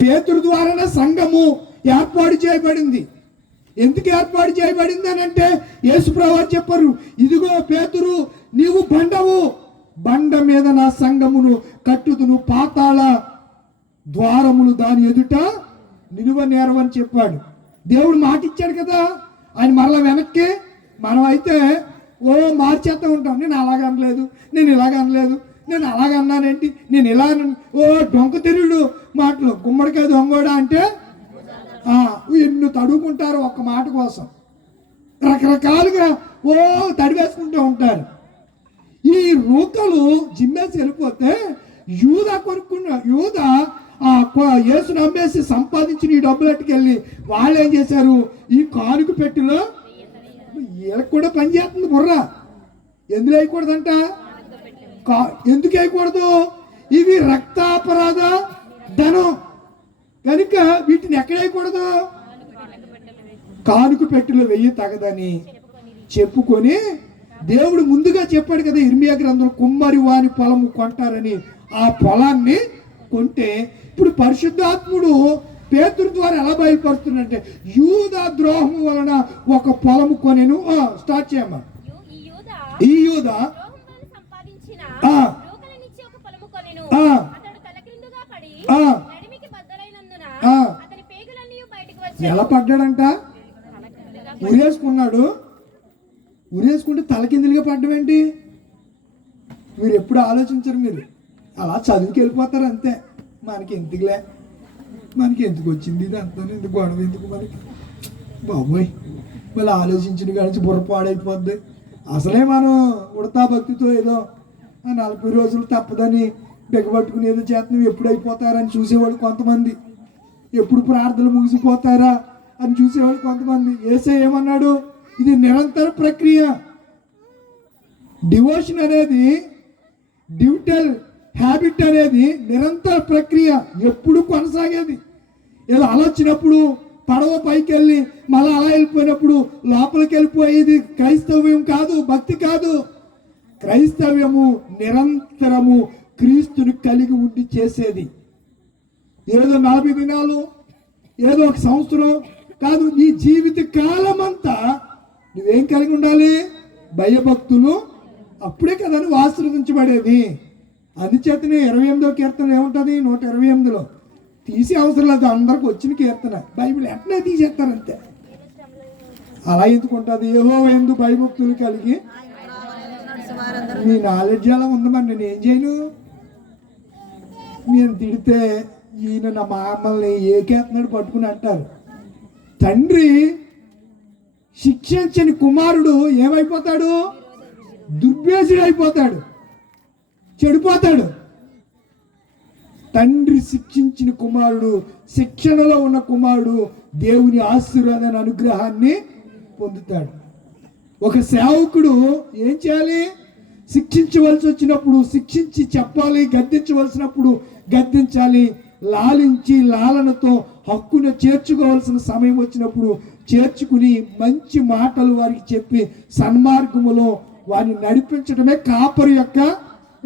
పేతురు ద్వారానే సంఘము ఏర్పాటు చేయబడింది. ఎందుకు ఏర్పాటు చేయబడింది అని అంటే యేసుప్రభువు చెప్పారు, ఇదిగో పేతురు నీవు బండవు, బండ మీద నా సంఘమును కట్టుదును, పాతాళ ద్వారములు దాని ఎదుట నిలువ నేరవని చెప్పాడు. దేవుడు మాట ఇచ్చాడు కదా, ఆయన మరలా వెనక్కి మనం అయితే మార్చేస్తూ ఉంటాం. నేను అలాగనలేదు, నేను ఇలాగనలేదు, నేను అలాగన్నానేంటి, నేను ఇలా డొంక తిరుగుడు మాటలు. గుమ్మడికాయ దొంగోడా అంటే ఎన్ను తడుకుంటారు ఒక్క మాట కోసం, రకరకాలుగా తడివేసుకుంటూ ఉంటారు. ఈ రూకలు జిమ్మేసి వెళ్ళిపోతే యూదా యూదా యేసు నమ్మేసి సంపాదించిన ఈ డబ్బులు అట్టుకెళ్ళి వాళ్ళు ఏం చేశారు, ఈ కానుక పెట్టిలో వీళ్ళకి కూడా పనిచేస్తుంది బుర్ర. ఎందులో వేయకూడదంట, ఎందుకు వేయకూడదు, ఇవి రక్తాపరాధ ధనం కనుక వీటిని ఎక్కడ వేయకూడదు, కానుక పెట్టిలో వెయ్యి తగదని చెప్పుకొని దేవుడు ముందుగా చెప్పాడు కదా ఇర్మియా గ్రంథంలో, కుమ్మరి వాని పొలము కొంటారని. ఆ పొలాన్ని కొంటే ఇప్పుడు పరిశుద్ధాత్ముడు పేతురు ద్వారా ఎలా బయలుపరుస్తుందంటే, యూదా ద్రోహం వలన ఒక పొలము కొనెను. స్టార్ట్ చేయమ్మా. ఈ యూదా ఎలా పడ్డాడంట, ఉరేసుకున్నాడు. ఉరేసుకుంటే తలకిందులుగా పడ్డం ఏంటి, మీరు ఎప్పుడు ఆలోచించరు. మీరు అలా చదువుకి వెళ్ళిపోతారు అంతే. మనకి ఎందుకులే, మనకి ఎందుకు వచ్చింది ఇది అంతా, ఎందుకు గొడవ ఎందుకు మనకి, బాబోయ్ మళ్ళీ ఆలోచించిన కాడిచి బుర్ర పాడైపోద్ది. అసలే మనం ఉడతా భక్తితో ఏదో 40 రోజులు తప్పదని బిగబట్టుకుని ఏదో చేస్తున్నాం, ఎప్పుడు అయిపోతారని చూసేవాడు కొంతమంది, ఎప్పుడు ప్రార్థనలు ముగిసిపోతారా అని చూసేవాడు కొంతమంది. యేసయ్య ఏమన్నాడు, ఇది నిరంతర ప్రక్రియ. డివోషన్ అనేది, డ్యూటల్ హ్యాబిట్ అనేది నిరంతర ప్రక్రియ, ఎప్పుడు కొనసాగేది. ఏదో ఆలోచనప్పుడు పడవ పైకి వెళ్ళి మళ్ళీ అలా వెళ్ళిపోయినప్పుడు లోపలికి వెళ్ళిపోయేది క్రైస్తవ్యం కాదు, భక్తి కాదు. క్రైస్తవ్యము నిరంతరము క్రీస్తుని కలిగి ఉండి చేసేది. ఏదో 40 దినాలు, ఏదో ఒక సంవత్సరం కాదు, నీ జీవిత కాలం అంతా నువ్వేం కలిగి ఉండాలి, భయభక్తులు. అప్పుడే కదా నువ్వు ఆశీర్వదించబడేది. అందుచేతనే 28వ కీర్తన ఏముంటుంది, 128లో తీసే అవసరం లేదు, అందరికి వచ్చిన కీర్తన. బైబిల్ ఎట్లా తీసేస్తారంతే. అలా ఎందుకు ఉంటుంది, యెహోవా యందు భయభక్తులు కలిగి. మీ నాలెడ్జ్ అలా ఉందమ్మా, నేను ఏం చేయను. నేను తిడితే ఈయన నా మామల్ని ఏకేస్తున్నాడు పట్టుకుని అంటారు. తండ్రి శిక్షించని కుమారుడు ఏమైపోతాడు, దుర్భేషుడు అయిపోతాడు, చెడిపోతాడు. తండ్రి శిక్షించిన కుమారుడు, శిక్షణలో ఉన్న కుమారుడు దేవుని ఆశీర్వాదాన్ని, అనుగ్రహాన్ని పొందుతాడు. ఒక సేవకుడు ఏం చేయాలి, శిక్షించవలసి వచ్చినప్పుడు శిక్షించి చెప్పాలి, గద్దించవలసినప్పుడు గద్దించాలి, లాలించి లాలనతో హక్కున చేర్చుకోవాల్సిన సమయం వచ్చినప్పుడు చేర్చుకుని మంచి మాటలు వారికి చెప్పి సన్మార్గములో వారిని నడిపించడమే కాపరి యొక్క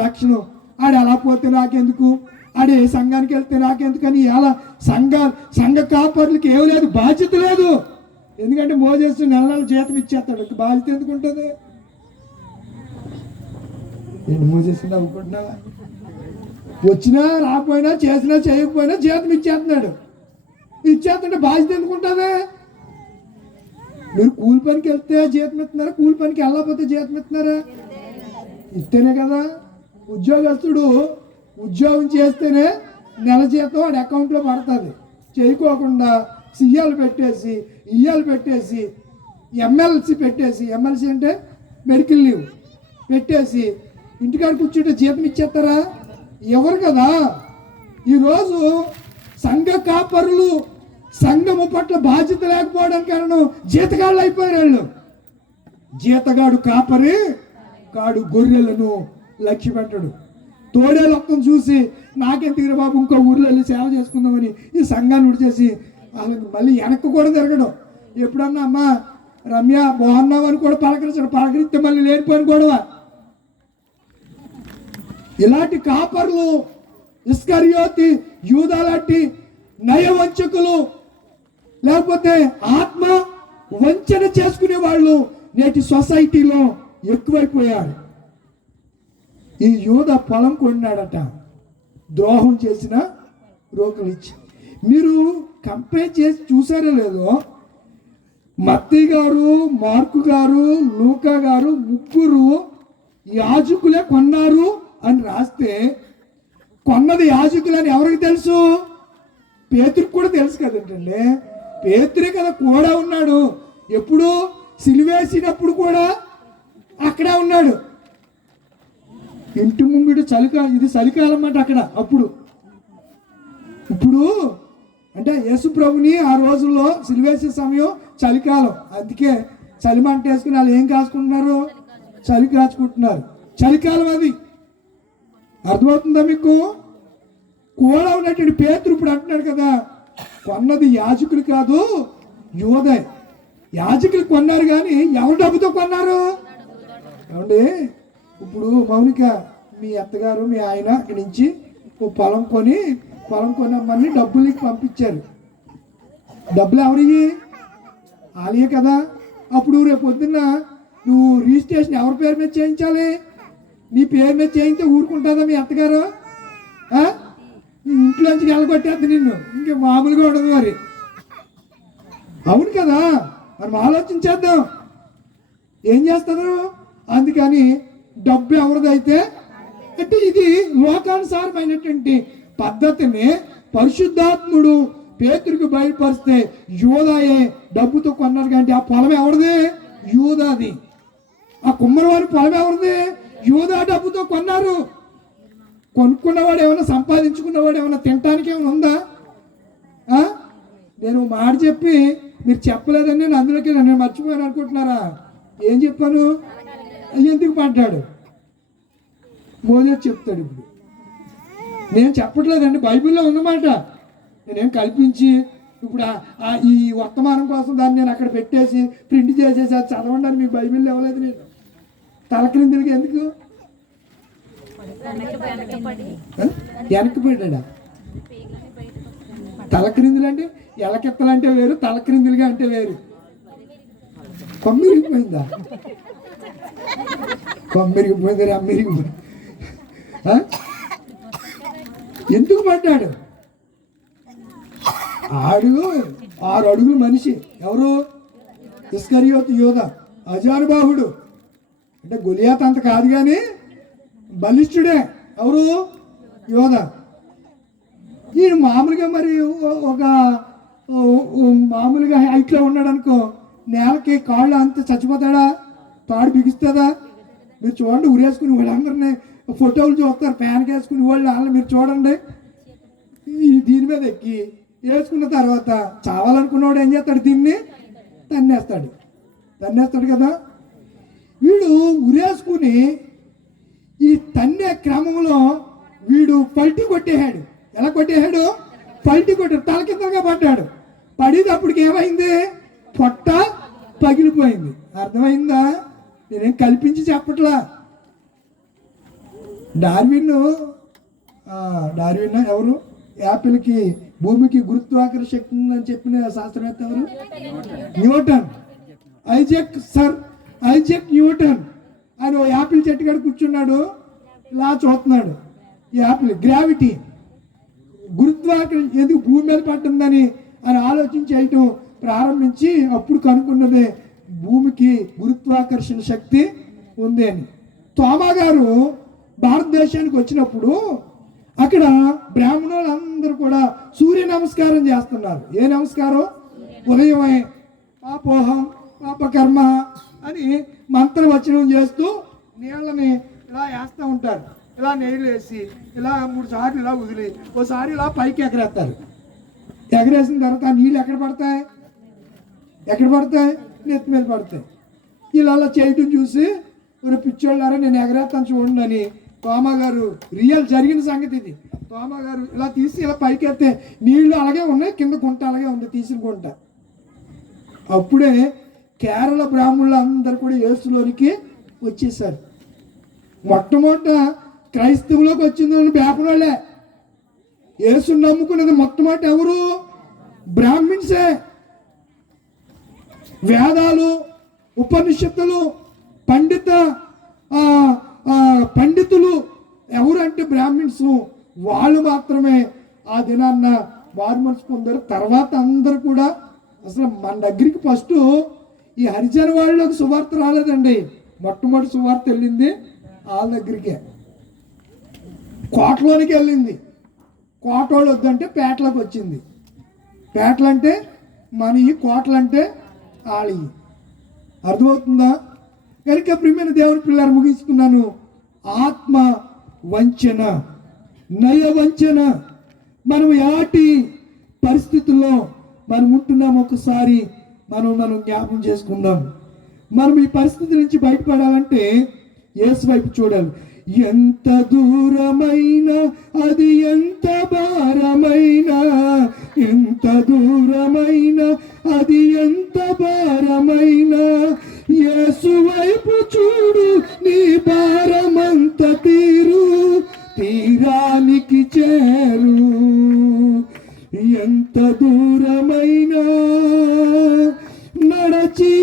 లక్షణం. ఆడు అలా పోతే నాకెందుకు, ఆడే సంఘానికి వెళ్తే నాకెందుకని ఎలా సంఘ కాపర్లకి ఏం లేదు, బాధ్యత లేదు. ఎందుకంటే మోజేసు నెల జీతం ఇచ్చేస్తాడు, బాధ్యత ఎందుకు ఉంటుంది. నేను మోజేసు నవ్వుకుంటున్నా, వచ్చినా రాకపోయినా చేసినా చేయకపోయినా జీతం ఇచ్చేస్తున్నాడు. ఇచ్చేస్తుంటే బాధ్యత ఎందుకు ఉంటుంది. మీరు కూలి పనికి వెళ్తే జీతం ఇస్తున్నారా, కూలి పనికి వెళ్ళకపోతే జీతం ఇస్తున్నారా, ఇస్తేనే కదా. ఉద్యోగస్తుడు ఉద్యోగం చేస్తేనే నెల జీతం వాడి అకౌంట్లో పడుతుంది. చేయకోకుండా సిఎల్ పెట్టేసి, ఈఎల్ పెట్టేసి, ఎమ్మెల్సీ పెట్టేసి, ఎమ్మెల్సీ అంటే మెడికల్ లీవ్ పెట్టేసి ఇంటికాడ కూర్చుంటే జీతం ఇచ్చేస్తారా, ఎవరు కదా. ఈరోజు సంఘ కాపరులు సంఘము పట్ల బాధ్యత లేకపోవడానికి కారణం జీతగాళ్ళు అయిపోయారు వాళ్ళు. జీతగాడు కాపరి కాడు గొర్రెలను లక్ష్య పెట్టడు. తోడేలు ఒక్కని చూసి నాకెందుకు బాబు ఇంకో ఊర్లో వెళ్ళి సేవ చేసుకుందామని ఈ సంఘాన్ని విడిచేసి వాళ్ళకి మళ్ళీ వెనక్కి కూడా తిరగడం. ఎప్పుడన్నా అమ్మ రమ్య బాగున్నావు అని కూడా పలకరించడం, పలకరిస్తే మళ్ళీ లేనిపోయిన గొడవ. ఇలాంటి కాపర్లు ఇస్కరియోతి, యూదా లాంటి నయవంచకులు, లేకపోతే ఆత్మ వంచన చేసుకునే వాళ్ళు నేటి సొసైటీలో ఎక్కువైపోయారు. ఈ యూద పొలం కొన్నాడట ద్రోహం చేసిన రోగులు ఇచ్చి. మీరు కంపేర్ చేసి చూసారో లేదో, మత్తయి గారు, మార్కు గారు, లూకా గారు ముగ్గురు యాజకులే కొన్నారు అని రాస్తే, కొన్నది యాజకులని ఎవరికి తెలుసు? పేతురికి కూడా తెలుసు కదండి. పేతురే కదా కూడా ఉన్నాడు. ఎప్పుడు సిలువేసినప్పుడు కూడా అక్కడే ఉన్నాడు. ఇంటి ముంగిడు ఇది చలికాలం అన్నమాట అక్కడ. అప్పుడు ఇప్పుడు అంటే యేసు ప్రభుని ఆ రోజుల్లో సిలువేసే సమయం చలికాలం. అందుకే చలిమంట వేసుకుని వాళ్ళు ఏం కాచుకుంటున్నారు? చలి కాచుకుంటున్నారు. చలికాలం అది. అర్థమవుతుందా మీకు? కూడా ఉన్నటువంటి పేతురు ఇప్పుడు అంటున్నాడు కదా, కొన్నది యాజకులు కాదు యూదే. యాజకులు కొన్నారు కానీ ఎవరు డబ్బుతో కొన్నారు? ఏమండి, ఇప్పుడు మౌనిక మీ అత్తగారు మీ ఆయన అక్కడి నుంచి పొలం కొనమ్మని డబ్బులు పంపించారు. డబ్బులు ఎవరివి? వాళ్ళే కదా. అప్పుడు రేపు పొద్దున్న నువ్వు రిజిస్ట్రేషన్ ఎవరి పేరు మీద చేయించాలి? నీ పేరు మీద చేయిస్తే ఊరుకుంటుందా మీ అత్తగారు? ఇంట్లోంచి వెళ్ళగొట్టేద్ది నిన్ను, ఇంకే మామూలుగా ఉండదు మరి. అవును కదా, మనం ఆలోచించేద్దాం ఏం చేస్తారు. అందుకని డబ్బు ఎవరిదైతే అంటే ఇది లోకానుసారమైనటువంటి పద్ధతిని పరిశుద్ధాత్ముడు పేతురికి బయలుపరిస్తే యూదాయే డబ్బుతో కొన్నారు. కానీ ఆ పొలం ఎవరిది? యూదాది. ఆ కుమ్మరివారి పొలం ఎవరిది? యూదా డబ్బుతో కొన్నారు. కొనుక్కున్నవాడు ఏమైనా, సంపాదించుకున్నవాడు ఏమైనా తినటానికి ఏమైనా ఉందా? నేను మాట చెప్పి మీరు చెప్పలేదని నేను అందులోకి నేను మర్చిపోయాను అనుకుంటున్నారా? ఏం చెప్పాను? ఎందుకు పడ్డాడు మోజే చెప్తాడు. ఇప్పుడు నేను చెప్పట్లేదండి, బైబిల్లో ఉన్నమాట. నేనేం కల్పించి ఇప్పుడు ఈ వర్తమానం కోసం దాన్ని నేను అక్కడ పెట్టేసి ప్రింట్ చేసేసి అది చదవండి మీకు బైబిల్లో ఇవ్వలేదు. నేను తలక్రిందులకి ఎందుకు వెనక్కిపోయాడా? తలక్రిందులు అంటే ఎలకెత్తలు అంటే వేరు, తలక్రిందులుగా అంటే వేరు. కొమ్మిరిగిపోయిందా? కొమ్మిరిగిపోయింది, అమ్మిరిగిపోయింది. ఎందుకు పడ్డాడు? ఆడు 6 అడుగుల మనిషి. ఎవరు? ఇస్కరియోతు యోధ, అజానుబాహుడు. అంటే గొలియాత్ అంత కాదు కానీ బలిష్ఠుడే. ఎవరు? యోధ. ఈయన మామూలుగా మరి ఒక మామూలుగా హైట్లో ఉన్నాడు అనుకో, నేలకి కాళ్ళు అంత చచ్చిపోతాడా? తాడు బిగిస్తుందా? మీరు చూడండి, ఉరేసుకుని వాళ్ళందరినీ ఫోటోలు చూస్తారు, ప్యాన్కి వేసుకుని వాళ్ళు మీరు చూడండి. దీని మీద ఎక్కి వేసుకున్న తర్వాత చావాలనుకున్నవాడు ఏం చేస్తాడు? దీన్ని తన్నేస్తాడు కదా. వీడు ఉరేసుకుని ఈ తన్నే క్రమంలో వీడు పల్టీ కొట్టేశాడు. ఎలా కొట్టేశాడు? పల్టీ కొట్టాడు, తల కిందగా పడ్డాడు. పడేటప్పటికి ఏమైంది? పొట్ట పగిలిపోయింది. అర్థమైందా? నేనేం కల్పించి చెప్పట్లా. డార్విన్ ఎవరు? యాపిల్కి భూమికి గురుత్వాకర్షణ శక్తి ఉందని చెప్పిన శాస్త్రవేత్త ఎవరు? న్యూటన్. Isaac Newton. ఆయన యాపిల్ చెట్టు కాడ కూర్చున్నాడు, ఇలా చూస్తున్నాడు. ఈ యాపిల్ గ్రావిటీ, గురుత్వాకర్షణ ఎందుకు భూమి మీద పట్టిందని అని ఆలోచించేయటం ప్రారంభించి అప్పుడు కనుక్కున్నదే భూమికి గురుత్వాకర్షణ శక్తి ఉంది అని. తోమా గారు భారతదేశానికి వచ్చినప్పుడు అక్కడ బ్రాహ్మణులు అందరూ కూడా సూర్య నమస్కారం చేస్తున్నారు. ఏ నమస్కారం? ఉదయమే పాపోహం పాపకర్మ అని మంత్రవచనం చేస్తూ నీళ్ళని ఇలా వేస్తూ ఉంటారు. ఇలా నీళ్ళు వేసి ఇలా 3 సార్లు ఇలా వదిలి ఓసారి ఇలా పైకి ఎగరేస్తారు. ఎగరేసిన తర్వాత ఆ నీళ్ళు ఎక్కడ పడతాయి? నెత్తి మీద పడతాయి. ఇలా చేయటం చూసి మరి పిచ్చోళ్ళారా నేను ఎగరేస్తాను చూడండి అని తోమా గారు, రియల్ జరిగిన సంగతి ఇది, తోమా గారు ఇలా తీసి ఇలా పైకి ఎత్తే నీళ్లు అలాగే ఉన్నాయి, కింద గుంట అలాగే ఉంది, తీసిన గుంట. అప్పుడే కేరళ బ్రాహ్మణులు అందరు కూడా యేసులోనికి వచ్చేసారు. మొట్టమొదట క్రైస్తవులోకి వచ్చింది బేపనోళ్ళే. యేసుని నమ్ముకున్నది మొట్టమొదటి ఎవరు? బ్రాహ్మిన్సే. వేదాలు, ఉపనిషత్తులు, పండితులు ఎవరు అంటే బ్రాహ్మిన్స్. వాళ్ళు మాత్రమే ఆ దినాన్న మారు మనసు పొందారు. తర్వాత అందరు కూడా అసలు మన దగ్గరికి ఫస్ట్ ఈ హరిజన వాళ్ళకి సువార్త రాలేదండి. మొట్టమొదటి సువార్త వెళ్ళింది వాళ్ళ దగ్గరికే, కోటలోనికి వెళ్ళింది. కోటోళ్ళు వద్దంటే పేటలోకి వచ్చింది. పేటలంటే మనవి, కోటలంటే వాళ్ళవి. అర్థమవుతుందా? కనుక ప్రియమైన దేవుని పిల్లలు ముగించుకున్నాను. ఆత్మ వంచన, నయ వంచన. మనం ఎలాంటి పరిస్థితుల్లో మనం ఉంటున్నాం ఒకసారి మనం జ్ఞాపకం చేసుకుందాం. మనం ఈ పరిస్థితి నుంచి బయటపడాలంటే యేసు వైపు చూడాలి. ఎంత దూరమైన అది ఎంత భారమైన, ఎంత దూరమైన అది ఎంత భారమైన, యేసు వైపు చూడు నీ భారమంత తీరానికి చేరు. ఎంత దూరమైన నడచి